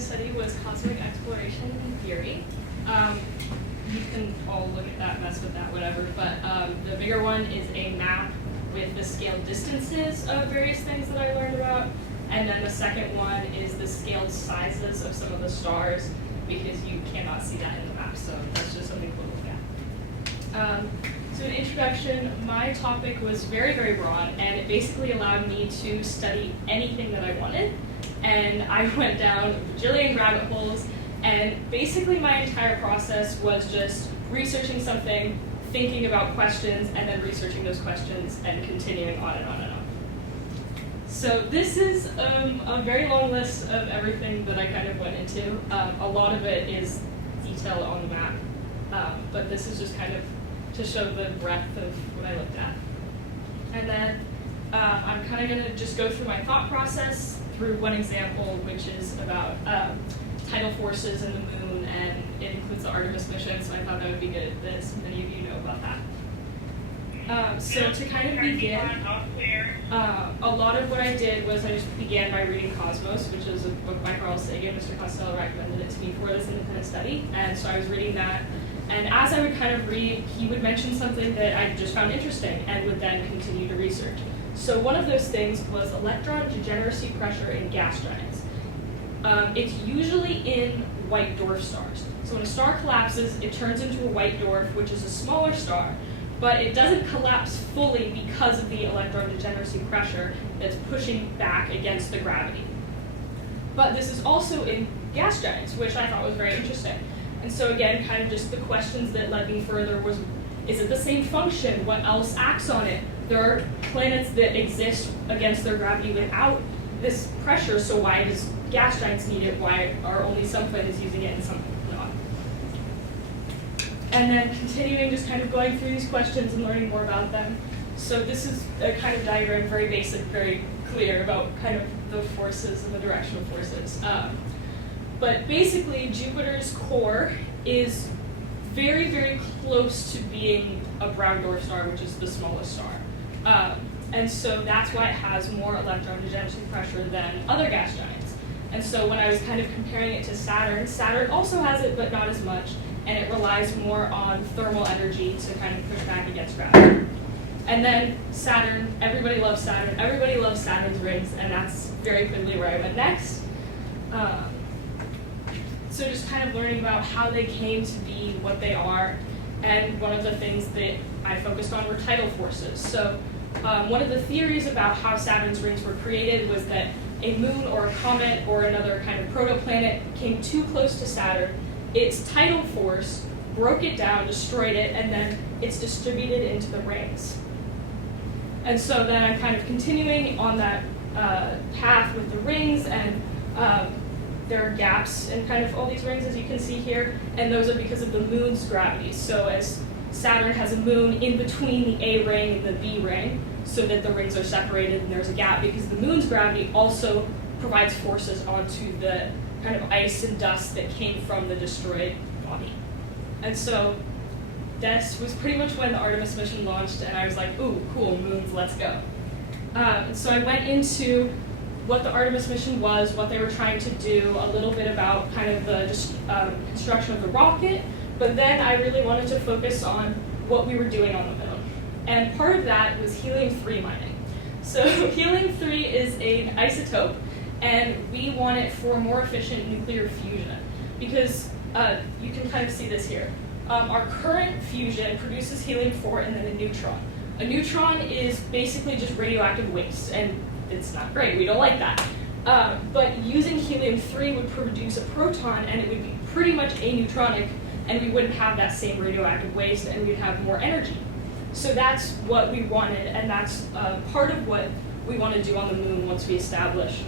to study was cosmic exploration and theory. You can all look at that, mess with that, whatever, but the bigger one is a map with the scaled distances of various things that I learned about, and then the second one is the scaled sizes of some of the stars, because you cannot see that in the map, so that's just something cool to look at. So in introduction, my topic was very, very broad, and it basically allowed me to study anything that I wanted, and I went down a bajillion rabbit holes, and basically my entire process was just researching something, thinking about questions, and then researching those questions, and continuing on and on and on. So this is a very long list of everything that I kind of went into. A lot of it is detailed on the map, but this is just kind of to show the breadth of what I looked at. And then I'm kind of going to just go through my thought process through one example, which is about tidal forces in the moon, and it includes the Artemis mission, so I thought that would be good that many of you know about that. So to kind of begin, a lot of what I did was I just began by reading Cosmos, which is a book by Carl Sagan. Mr. Costello recommended it to me for this independent study, and so I was reading that. And as I would kind of read, he would mention something that I just found interesting and would then continue to research. So one of those things was electron degeneracy pressure in gas giants. It's usually in white dwarf stars. So when a star collapses, it turns into a white dwarf, which is a smaller star, but it doesn't collapse fully because of the electron degeneracy pressure that's pushing back against the gravity. But this is also in gas giants, which I thought was very interesting. And so again, kind of just the questions that led me further was, is it the same function? What else acts on it? There are planets that exist against their gravity without this pressure, so why does gas giants need it? Why are only some planets using it and some not? And then continuing, just kind of going through these questions and learning more about them. So this is a kind of diagram, very basic, very clear about kind of the forces and the directional forces. But basically, Jupiter's core is very, very close to being a brown dwarf star, which is the smallest star. And so that's why it has more electron degeneracy pressure than other gas giants. And so when I was kind of comparing it to Saturn, Saturn also has it, but not as much, and it relies more on thermal energy to kind of push back against gravity. And then Saturn, everybody loves Saturn's rings, and that's very clearly where I went next. So just kind of learning about how they came to be what they are, and one of the things that I focused on were tidal forces. So one of the theories about how Saturn's rings were created was that a moon or a comet or another kind of protoplanet came too close to Saturn, its tidal force broke it down, destroyed it, and then it's distributed into the rings. And so then I'm kind of continuing on that path with the rings, and there are gaps in kind of all these rings, as you can see here, and those are because of the moon's gravity. So as Saturn has a moon in between the A ring and the B ring, so that the rings are separated and there's a gap, because the moon's gravity also provides forces onto the kind of ice and dust that came from the destroyed body. And so this was pretty much when the Artemis mission launched, and I was like, ooh, cool, moons, let's go. So I went into what the Artemis mission was, what they were trying to do, a little bit about kind of the construction of the rocket, but then I really wanted to focus on what we were doing on the moon. And part of that was helium-3 mining. So helium-3 is an isotope, and we want it for more efficient nuclear fusion, because you can kind of see this here. Our current fusion produces helium-4 and then a neutron. A neutron is basically just radioactive waste, and it's not great, we don't like that. But using helium-3 would produce a proton, and it would be pretty much aneutronic, and we wouldn't have that same radioactive waste, and we'd have more energy. So that's what we wanted, and that's part of what we want to do on the moon once we establish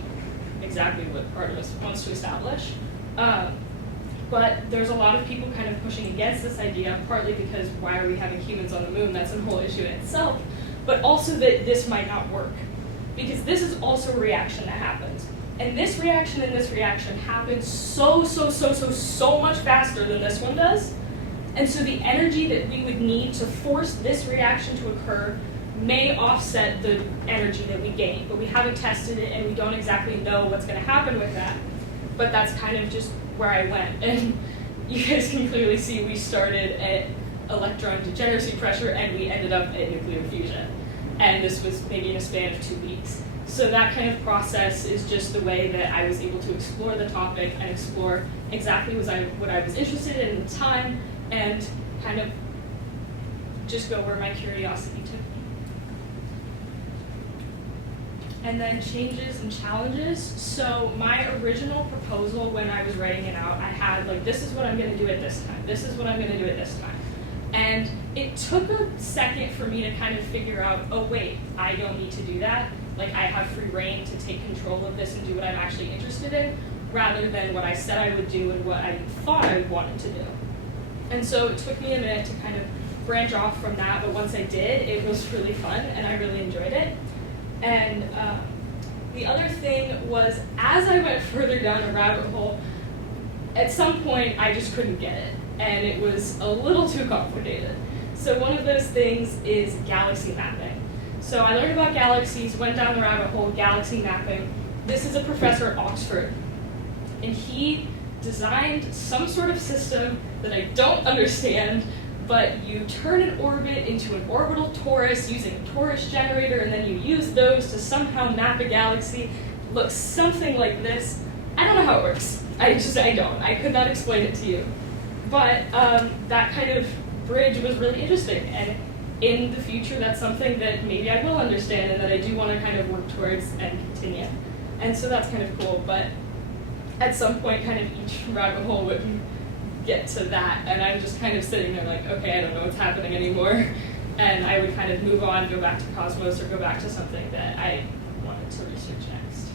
exactly what Artemis wants to establish. But there's a lot of people kind of pushing against this idea, partly because why are we having humans on the moon? That's a whole issue in itself. But also that this might not work, because this is also a reaction that happens. And this reaction and this reaction happens so much faster than this one does. And so the energy that we would need to force this reaction to occur may offset the energy that we gain, but we haven't tested it and we don't exactly know what's going to happen with that. but that's kind of just where I went. And you guys can clearly see we started at electron degeneracy pressure and we ended up at nuclear fusion. And this was maybe in a span of 2 weeks. So that kind of process is just the way that I was able to explore the topic and explore exactly what I was interested in at the time, and kind of just go where my curiosity took me. And then changes and challenges. So my original proposal when I was writing it out, I had like, this is what I'm gonna do at this time. This is what I'm gonna do at this time. And it took a second for me to kind of figure out, oh wait, I don't need to do that. Like I have free reign to take control of this and do what I'm actually interested in, rather than what I said I would do and what I thought I wanted to do. And so it took me a minute to kind of branch off from that, but once I did, it was really fun and I really enjoyed it. And the other thing was, as I went further down a rabbit hole, at some point I just couldn't get it, and it was a little too complicated. So one of those things is galaxy mapping. So I learned about galaxies, went down the rabbit hole, galaxy mapping. This is a professor at Oxford, and he designed some sort of system that I don't understand, but you turn an orbit into an orbital torus using a torus generator, and then you use those to somehow map a galaxy. It looks something like this. I don't know how it works. I don't. I could not explain it to you. But that kind of bridge was really interesting, and in the future, that's something that maybe I will understand and that I do want to kind of work towards and continue. And so that's kind of cool, but at some point, kind of each rabbit hole would get to that, and I'm just kind of sitting there like, okay, I don't know what's happening anymore, and I would kind of move on, go back to Cosmos, or go back to something that I wanted to research next.